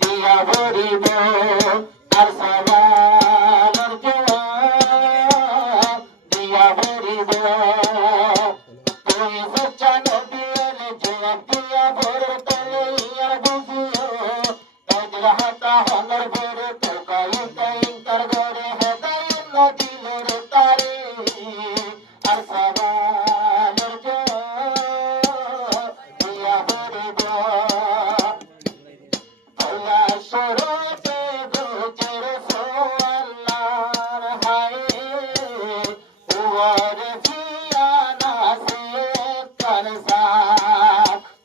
দিয়া ভরিব আর সবার দিয়া ভরিব তুই সচ্চা নবী এলে জবাব দিয়া ভর তলে আর বুঝিও এদের হাতা হলর ভর তোকাই তাই তার ঘরে হেদায় নদীর তারে আর সবার দিয়া ভরিব সরতে গোচর সোয়াল্লার হায় উয়ার জিয়ানা সে করসা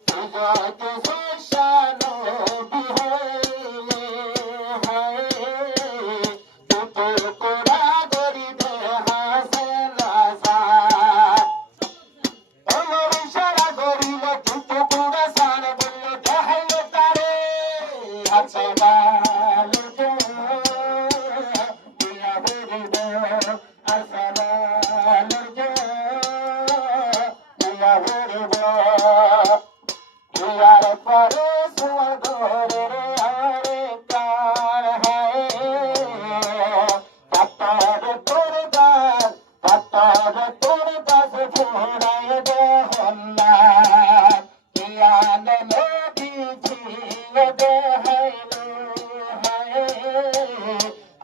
তুজত সুশানো বিহলে হায় তুতো কোরা গরিবে হাসেলা সা ওমর ইশারা করিল তুতো কোরা সান বলল দেখাইল তারে আচ্ছা পরে সুগরের আরে কার পাতার তোর গাছ ফোড়ায় দেহল্লা কিয়ান নদী ঝিয়ে দেহাইলো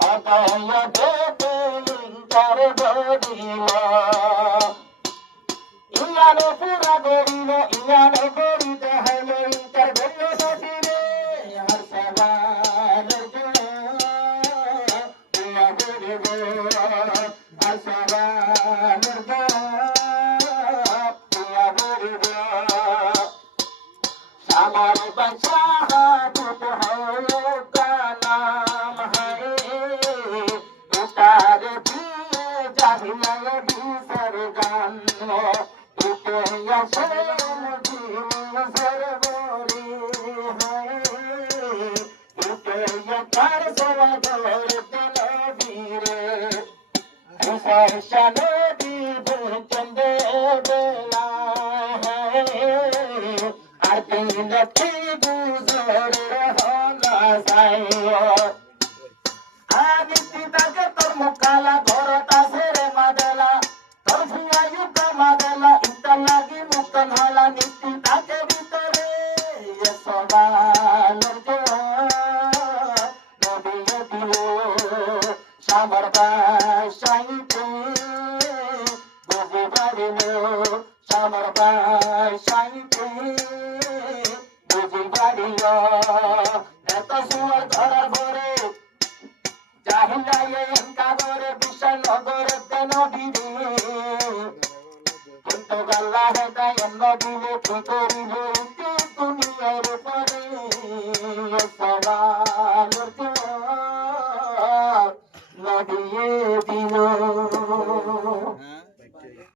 আদায় দেবে ইন্টার গরিল ইয়ানো পুরা গরিল ইয়ানো গরি দেহাইলো ইন্টার গরিল নদীরে আর সবার ইয়া গরিব আর সবার ইয়া গরিব আমার বাদশাহ দুধ হলো কালাম হায় উতার দিয়ে জাহিলায় বিসর গান উঠে আসে সরবরি হায় উঠে তার সওয়াগর নবীরে হুসাইন নবী চন্দে বেলা আর দিন কি গুজর হলা সাই আনিতি তাকে তোর মুকালা ঘরত আছে রে মাদেলা তোর ভুয়ায়ু কা মাদেলা ইতা লাগি মুক্তন হলা নীতি তাকে ভিতরে সবাল নবী দিল সামর বাসাইতে বুঝি পারিল সামর বাসাইতে বুঝি পারিল এত সুয়ার ধরার ভরে জাহিলায় কাগরে বিশাল নগরে দেন দিবে কিন্তু গাল্লা হেদায় নদীলে কি করিবে